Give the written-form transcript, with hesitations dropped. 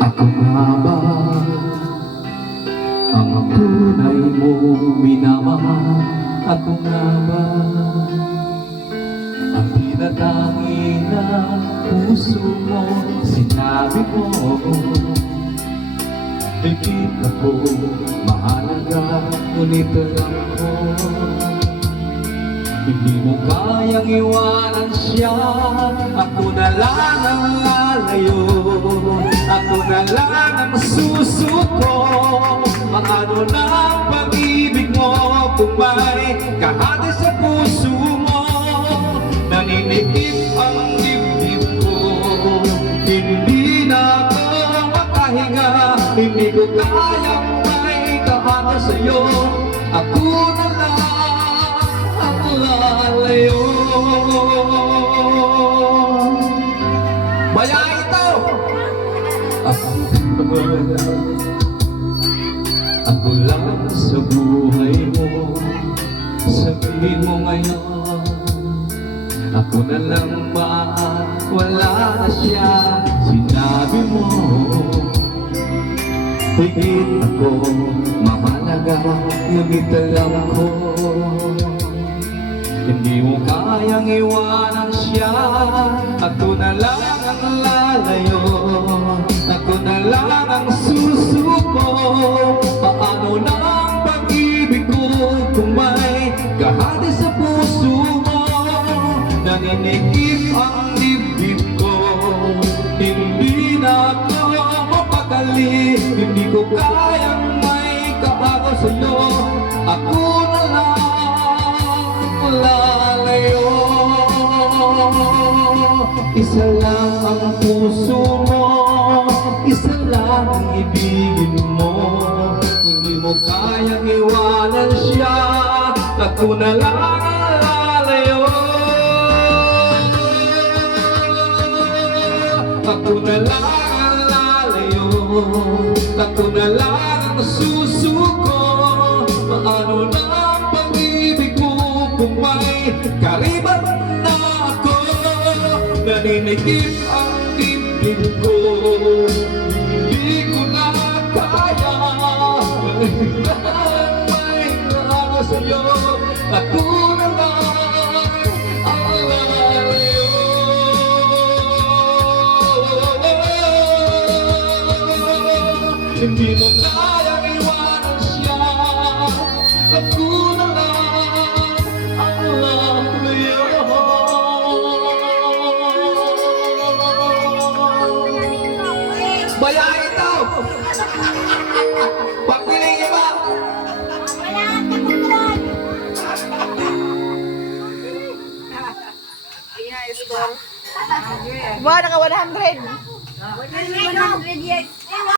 Ako nga ba ang tunay mo minamahal? Ako nga ba ang pinatangi na puso mo? Sinabi mo higit ako mahalaga, ngunit alam ko hindi mo kayang iwanan siya. Ako na lang ang lalayo, ako na lang ang susuko. Paano na ang pag-ibig mo kung may kahati sa puso mo? Naninikip ang dibdib ko, hindi na ako makahinga. Hindi ko kayang may kahati sa'yo. Ako na lang ang lalayo. Baya ito! Ako lang sa buhay mo. Sabihin mo ngayon, ako na lang ba? Wala na siya. Sinabi mo higit ako mahalaga, ngunit alam ko hindi mo kayang iwanan siya. Ako na lang ang lalayo, ako na lang ang susuko. Paano na ang pag-ibig ko kung may kahati sa puso mo? Naninikip ang dibdib ko, hindi na ako mapakali. Hindi ko kayang may kaagaw sa'yo. Ako na lang lalayo. Isa lang ang puso mo, isa lang ang ibigin mo. Hindi mo kayang iwanan siya. Ako na lang lalayo. Ako na lang lalayo, ako na lang ang susuko. Paano na ang pag-ibig mo kung may kariban na ako? Naninikip ang dibdib ko, hindi ko na kaya. May narawa sa'yo. Ako na lang ang lalayo. Hindi mo kayang iwanan siya. Ako na lang ang lalayo. Baya ito! Pagpiling iba! Ba, naka 100. 100 yes.